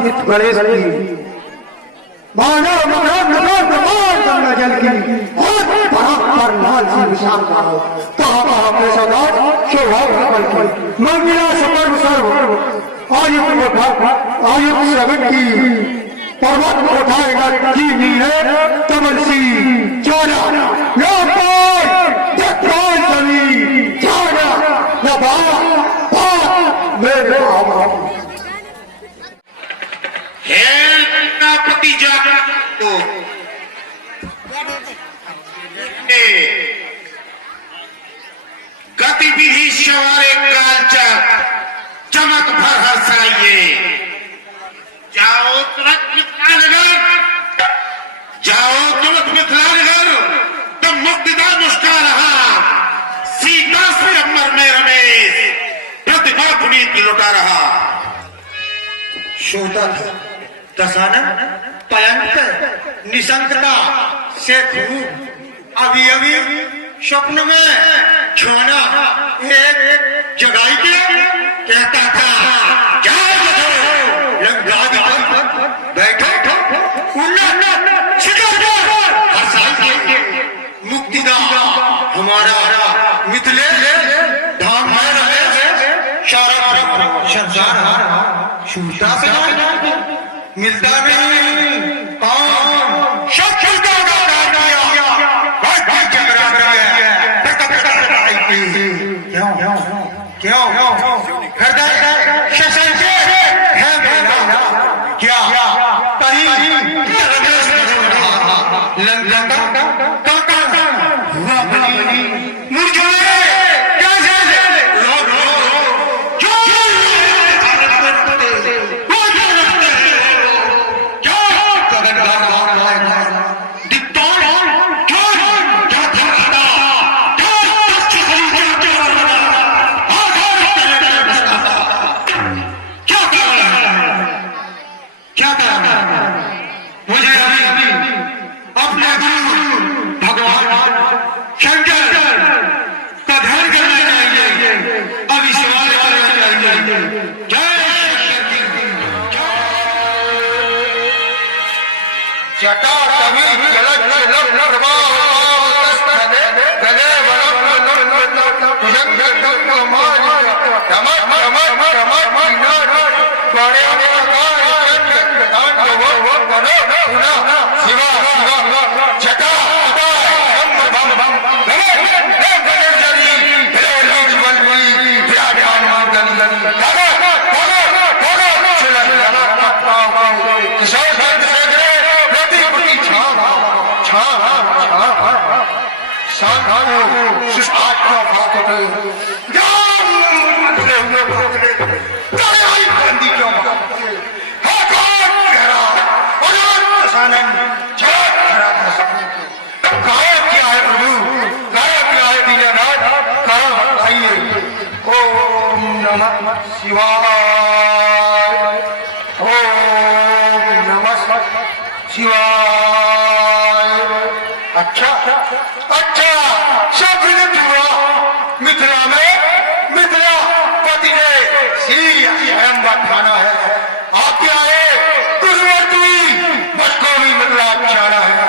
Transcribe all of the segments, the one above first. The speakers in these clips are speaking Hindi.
सहित गणेश की मानव मकान मकान प्रमाण गंगा जल की और पर लाल सी विशाल करो तो अपने सदाज शोभा कमल की मंगिला सपर्व सर्व आयुक्त उठा आयुक्त श्रवण की पर्वत उठाएगा की नीले कमल सी जाना या पार जगपाल जमी जाना या बाप मेरे आवाम भतीजा तो गतिविधि सवारे कालचर चमक भर हर्षाइए जाओ तुरंत मिथिलानगर जाओ तुरंत मिथिलानगर तो मुक्तिदा मुस्का रहा सीता से अमर में रमेश प्रतिभा पुनीत लुटा रहा श्रोता था दशानन भयंकर निशंकता से अभी अभी स्वप्न में छाना एक जगाई के कहता था जाओ लंगादी बैठो मुक्तिदा हमारा मिथिले धाम में रहे सारा संसार छूटा से मिलता नहीं क्यों हृदय है क्या कहीं अच्छा सब मिथिला में मिथिला पति ने स्वयं खाना है आपके आए दुर्वर्ती बच्चों भी मिथिला जाना है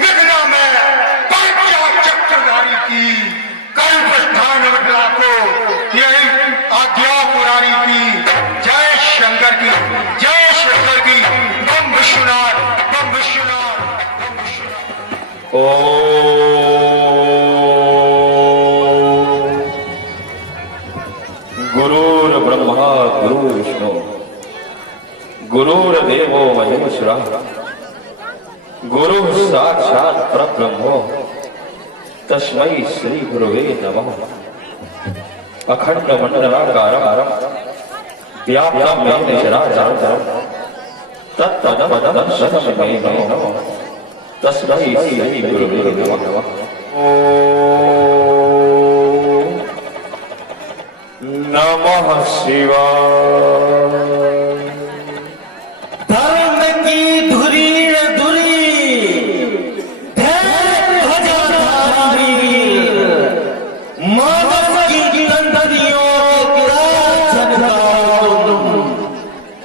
मिथिला में पंचा चक्रधारी की कल प्रस्थान मिथिला को यही आज्ञा पुरानी की जय शंकर की बम विश्वनाथ गुरुर्ब्रह्मा गुरुर्विष्णु गुरुर्देवो महेश्वरः गुरुः साक्षात् परब्रह्म तस्मै श्री गुरुवे नमः अखंड मंडलाकारं व्याप्तं येन चराचरं तत्पदं तस्मै नमः तस्मै श्री गुरुवे नमः नमः शिवाय। धर्म की धुरी मानव की तंत्रियों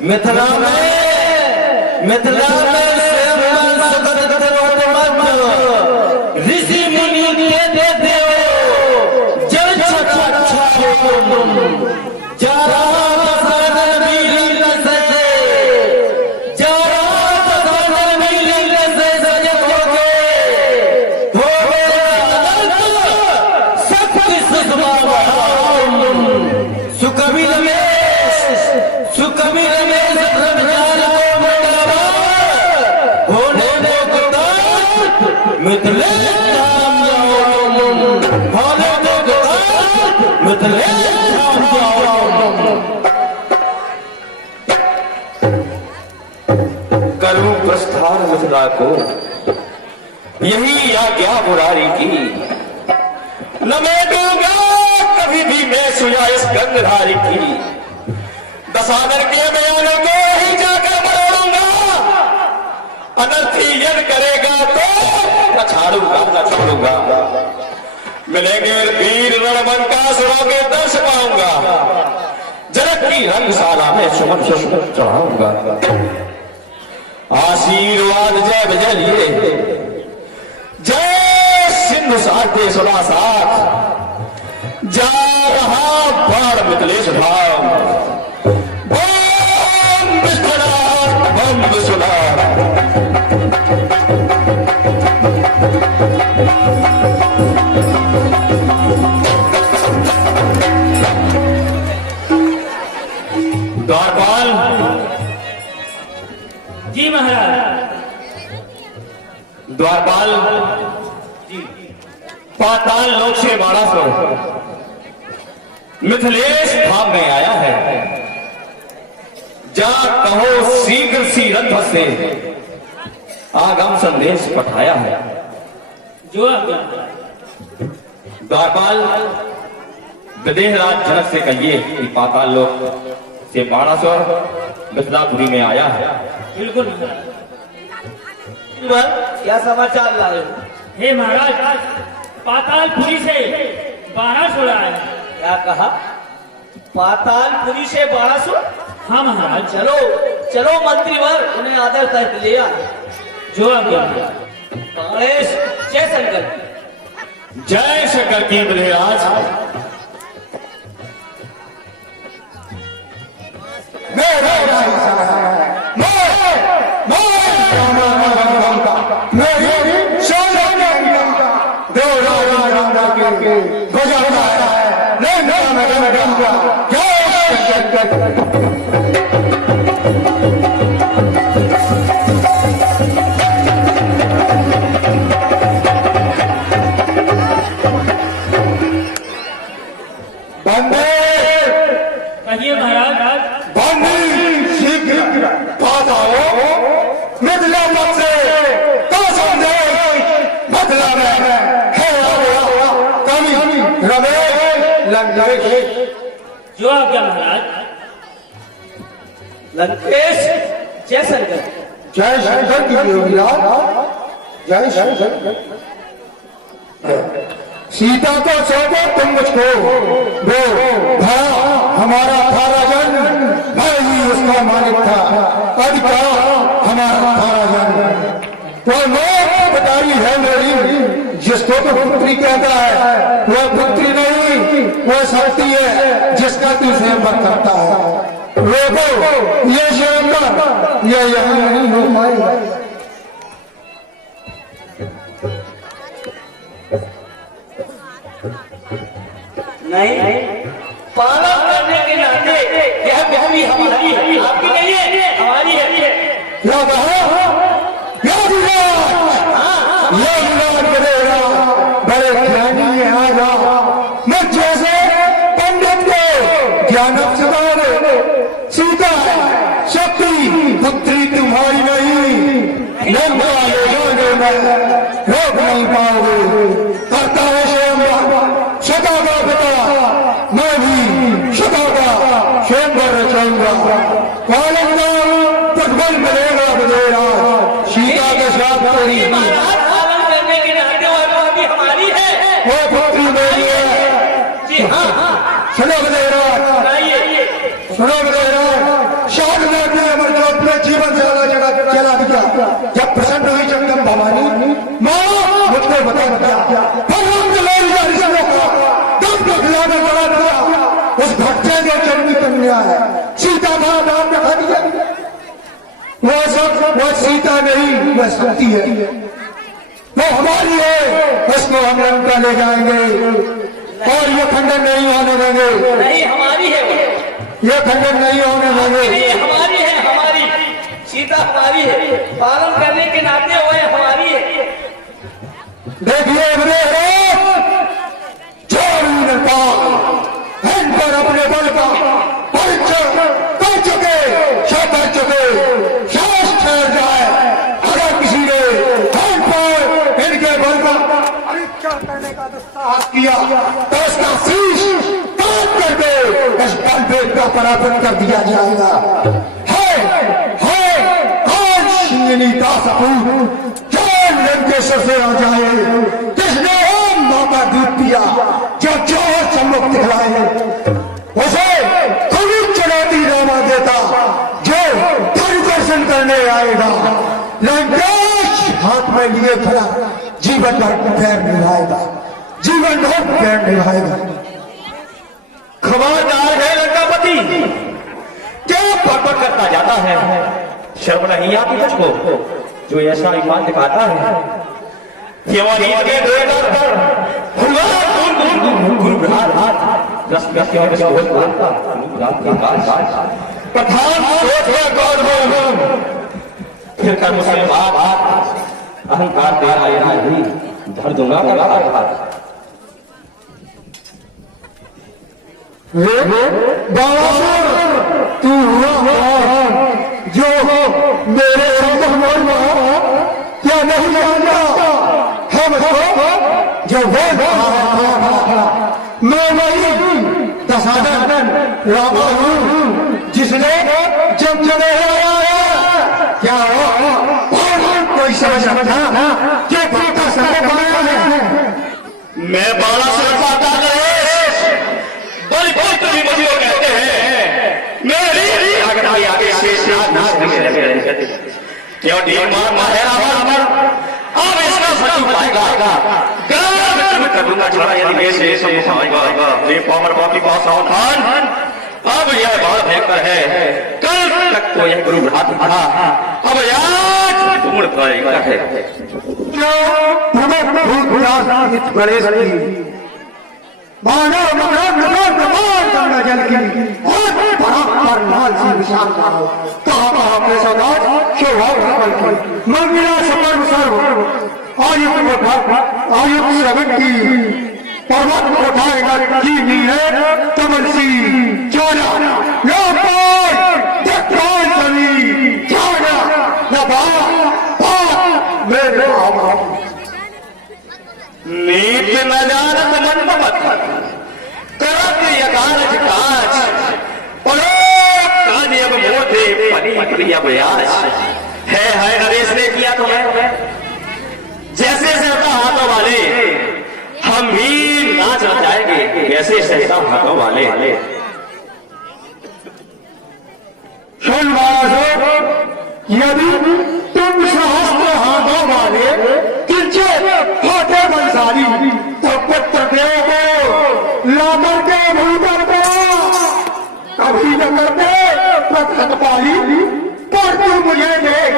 मिथिला में ऋषि मुनि दे देव जल जरा करूं प्रस्थान मिथिला को, यही आज्ञा मुरारी की। न मैं डूबा कभी भी मैं सुया इस गंगधारी की। दसानर के बयानों को ही जाकर मरोड़ूंगा, अनर्थी यन करेगा तो न छोड़ूंगा। मिलेंगे वीर रणबंकासुरों के दर्श पाऊंगा, जनक की रंगशाला में सुमन चढ़ाऊंगा। आशीर्वाद जय विजय लिए, जय सिंधु साधे सुना साथ, जा रहा बाण मिथिलेश धाम, बम विश्वनाथ बम विश्वनाथ। द्वारपाल जी महाराज। द्वारपाल पाताल लोक से बाणासुर मिथिलेश धाम में आया है। जा कहो शीघ्र सी रथ से आगम संदेश पठाया है। जो द्वारपाल विदेहराज जनक से कहिए कि पाताल लोक से बाणासुर मिथिलापुरी में आया है। बिल्कुल क्या समाचार ला रहे हो? हे महाराज, पातालपुरी से बाणासुर आया है। क्या कहा? पातालपुरी से बाणासुर? हाँ महाराज। चलो चलो मंत्रीवर, उन्हें आदर करके ले आए। जो गणेश जय शंकर। जय शंकर की विदेहराज। कहिए महाराज। शीघ्र बात आओ, मिथिला मत से तो संदेश मिथिला में है कमी रमेश लंकेश। जो आज्ञा महाराज। लंकेश जय शंकर। जय शंकर की योगिराज, जय शंकर। सीता को सौंपो तुम मुझको, वो भरा हमारा था राजन, मैं ही उसका मालिक था, अधिकार हमारा था राजन। वो लोग बताई है मेरी, जिसको तो पुत्री कहता है, वो पुत्री नहीं, वो शक्ति है जिसका तू सेवक करता है। रोको ये सेवक, ये यहाँ नहीं हो पाएगा। नहीं, पालन करने के नाते यह भूमि हमारी है, आपकी नहीं है, हमारी है। क्या कहा? बड़े ज्ञानी है आजा, मुझ जैसे पंडित को ज्ञान सुधारे। सीता शक्ति पुत्री तुम्हारी नहीं, लंका ले जाने में रोक नहीं पाओगे। करता है स्वयं सदा का पिता, मैं भी सदा का स्वयंवर रचाऊंगा। कालंगा प्रतिबल मिलेगा बधेरा, सीता के साथ करी पालन करने के नाते वो अभी हमारी है। वो पुत्री मेरी है। जी हाँ, सुनो बधेरा, सुनाइए। सुनो बधेरा, शाद में जीवन ज्यादा जगह चला दिया। जब प्रसन्न हुई जगदम्ब भवानी, माँ मुझको बता दिया, फिर हम दम को खिलाने बड़ा दिया। उस भट्टे जो चंडी कन्या है, सीता का नाम रखा दिया। वो सीता नहीं, वह सती है, वो हमारी है, उसको हम लंका ले जाएंगे और ये खंडन नहीं होने देंगे। नहीं, हमारी है वो। ये खंडन नहीं होने देंगे। नहीं, हमारी है, हमारी सीता हमारी है, पालन करने के नाते वो हमारी है। देखिए इन पर अपने बल का परिचय कर चुके, कर चुके, साहस ठहर जाए। अगर किसी ने इन पर इनके बल का परीक्षा करने का दुस्साहस किया तो उसका शीश काट करके इस बलवेद का पराभव कर दिया जाएगा। आज सिंगनी का सपूत जान लंकेश्वर से आ जाए, जिसने ओम माता दूध पिया, जो जोर सम्मुख दिखलाए, उसे खुली चुनौती रामा देता, जो धन दर्शन करने आएगा। लंकेश हाथ में लिए खड़ा जीवन भर पैर निभाएगा, जीवन भर पैर निभाएगा। खबरदार है लंकापति, क्या बकबक करता जाता है? शर्म नहीं आती मुझको जो ऐसा ईमान दिखाता है? केवल के द्वार पर हुआ गुरु हाथ रस रस और रस हो बोलता रात का काज प्रधान सोच का कौन हो? फिर कर मुझसे बात अहंकार दे आया नहीं, धर दूंगा का तू हुआ जो मेरे क्या नहीं जानता? हम जो मैं वही दशानन रामा हूँ, जिसने जब चले क्या कोई समझ रखा क्या का समय बनाया है? मैं बाला से पाता बल पुत्र भी मुझे कहते हैं। मेरी आगे से क्यों अब इसका सच पाएगा करूंगा छोड़ा यदि से ये पावर बाकी पास आओ खान। अब यह बहुत भयंकर है, कल तक तो यह गुरु हाथ था, अब आज ढूंढ पाएगा है। गणेश मानव गंगा जल की पर लाल सी विशाल कहा कहा अपने सौदाज मंगिला सर्व सर्व आयुक्त श्रवण की पर्वत उठाएगा की नहीं है कमल सी जाना नीत न जानत मनमत करत यकारज काज पड़ो कानियम मोधे पनी प्रिय बयास है नरेश ने किया तो है जैसे सहता हाथों वाले हम भी नाच जाएंगे, कैसे सहता हाथों वाले। सुन यदि तुम सहस्त्र हाथों वाले किंचे हाथे बंसारी तो पुत्र देव को लाकर के भूतर को कभी न करते प्रकट पाली पर तू मुझे देख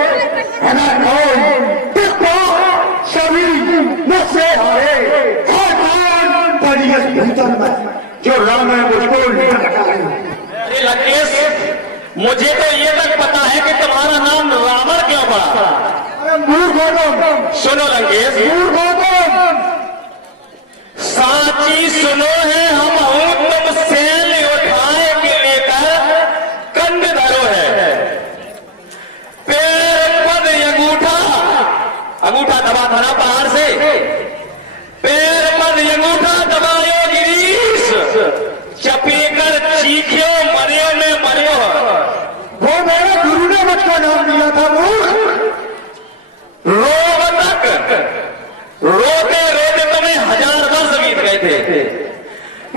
सभी मुझसे हारे भीतर में जो राम है मुझको अरे लंकेश, मुझे तो ये तक पता है कि तुम्हारा नाम रावण क्यों पड़ा। अरे मूर्ख सुनो लंकेश, साची सुनो है हम हूं तुम सैल उठाए के लेकर कंड धरो है, पैर पद अंगूठा दबा धरा पहाड़ से, पैर पद अंगूठा दबायो गिरीश, चपेकर चीखियो मरियो में मरियो। वो मेरे गुरु ने मुझको नाम दिया था। रोते रोते तुम्हें 1000 वर्ष बीत गए थे,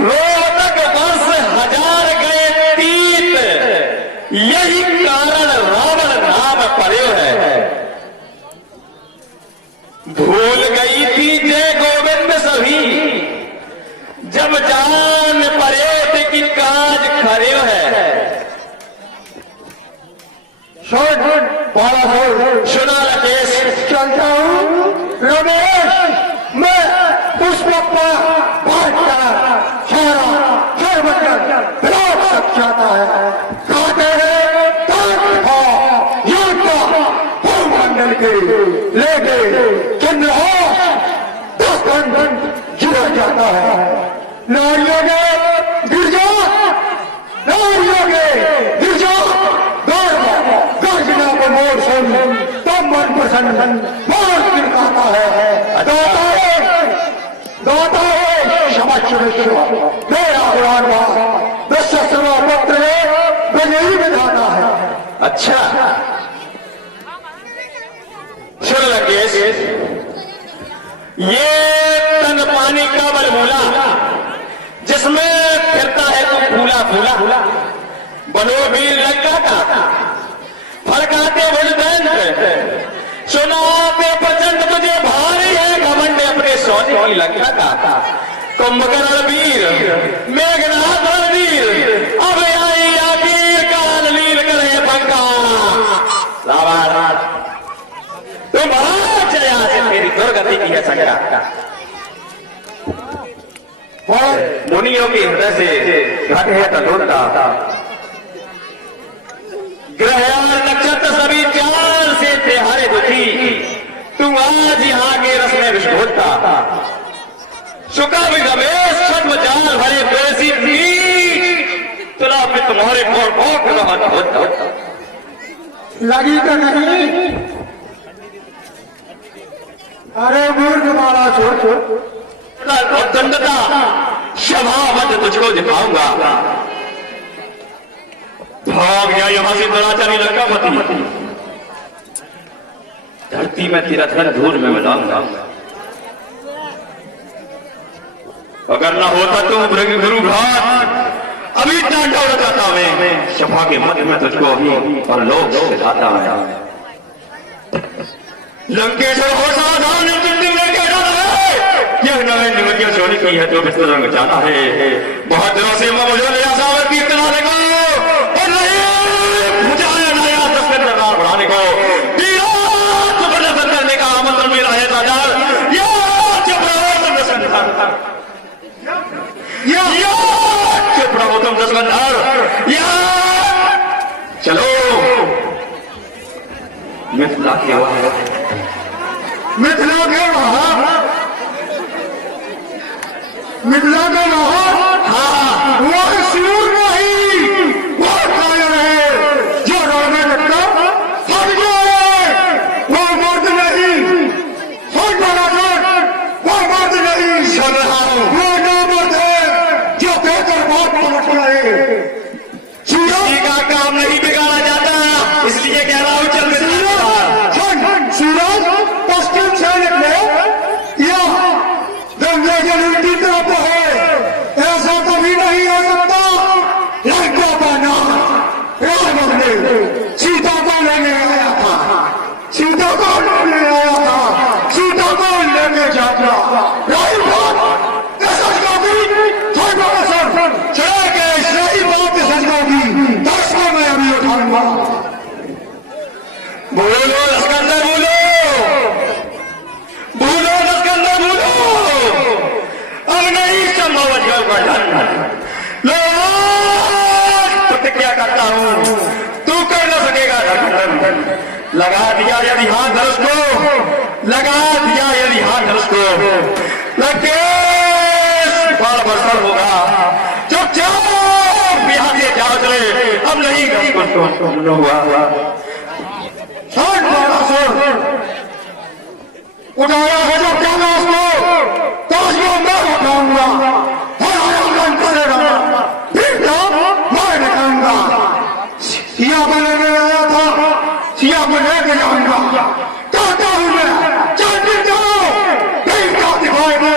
रोतक वर्ष 1000 गए तीत, यही कारण रावण नाम पर्यो है। भूल गई थी जय गोविंद सभी, जब जान पर्यो कि काज खर्यो है। सुना राकेश, चलता हूँ रमेश, मैं पुष्पप्पा भाटका सारा सर्वत्र विरोध तक जाता है। कहते हैं भूमंडल के लेके चंद्रहास 10 घंट जुड़ जाता है। नारियों के गिरजा, नारियों के गिरजा, गर्जना को मोर सुन तब मन प्रसन्न मोर तिलकाता है। गाता है क्षमा मेरा पुराण विश्व पत्र यही बताता है। अच्छा सुन राकेश, ये तन पानी का बलबूला जिसमें फिरता है तू फूला फूला, बनो भी लंका का फड़काते भुजदंड, सुनाते प्रचंड तुझे भारी है घमंड अपने सोने की लंका का। कुंभकर्ण वीर मेघनाथ रणवीर, अब आई आखिर काल लील करे पंखा। तुम जया से मेरी दुर्गति की है संग्राम, मुनियों के हृदय से घट है तटोरता। ग्रह नक्षत्र सभी चाल से त्योहारे दुखी, तू आज यहाँ के रस में विस्फोटता। सुका भी रमेश छद्म जाल भरे तुलसी पीठ, तुला में तुम्हारे होता लगी तो नहीं? अरे मूर्ख मारा छोड़ दंडता क्षमावत तुझको दिखाऊंगा। भाग गया यहां से दुराचारी लंकापति, धरती में तेरा धन धूल में मिलाऊंगा। अगर न होता तो गुरु घाट अभी डांटा उड़ाता मैं, सभा के मध्य में तुझको अभी पर लोग सिखाता है। लंकेश्वर हो सावधान, यह नवे निमतिया सोनी की है तो बिस्तर रंग जाता है। बहुत दिनों से मैं मुझे नया सावर कीर्तना लगा और नहीं मुझे नया तस्वीर प्रकार बढ़ाने को प्रदर्शन करने का आमंत्रण मिला है राजा। प्रभोत्तम दशवंधर, चलो मिथिला के वहां, मिथिला के वहां, मिथिला के वहां, हाँ वह सूर नहीं, वह कायर है जो रोने लगता सब जाए। वो मर्द नहीं, सुन बड़ा वो मर्द नहीं, सुन रहा हूं, वो ना मर्द है जो बेहतर बात पलट गए। किसी का काम नहीं बिगाड़ा जाता, इसलिए कह रहा हूं चल सूरज पश्चिम से निकले या गंगा जल उल्टी तरफ है, ऐसा कभी नहीं हो सकता। लंका का नाम रावण ने सीता को लेने आया था, सीता को लेने आया था, सीता को लेने जाता राही बात सजगोगी थोड़ा असर चढ़ा के सही बात सजगोगी 10 को मैं अभी उठाऊंगा। बोलो लस्कंदर बोलो लस्कंदर बोलो, अब नहीं संभव प्रतिज्ञा करता हूं तू कर न सकेगा। लगा दिया यदि हाथ धनुष को, लगा दिया यदि हाथ धनुष को, लंकेश बाल बरसर होगा। चुपचाप यहां से जाओ चले, अब नहीं हुआ। उठाया है जो क्या मैं उसको तो उसको मैं उठाऊंगा, हराया मन करेगा फिर तो मैं निकालूंगा। सिया को लेने आया था, सिया को लेके जाऊंगा, कहता हूं मैं चलते जाओ कहीं क्या दिखाई दे,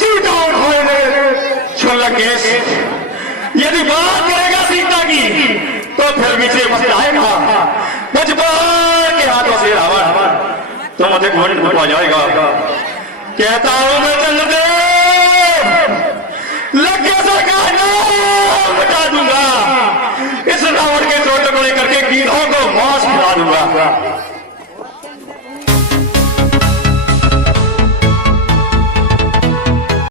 सीता उठाए। सुन लंकेश, यदि बात करेगा सीता तुम अधिक मिनट में पा जाएगा। कहता हूं मैं चंद्रदेव, लंकेश्वर का नाम मिटा दूंगा, इस रावण के चोट टुकड़े करके गीधों को मांस खिला दूंगा।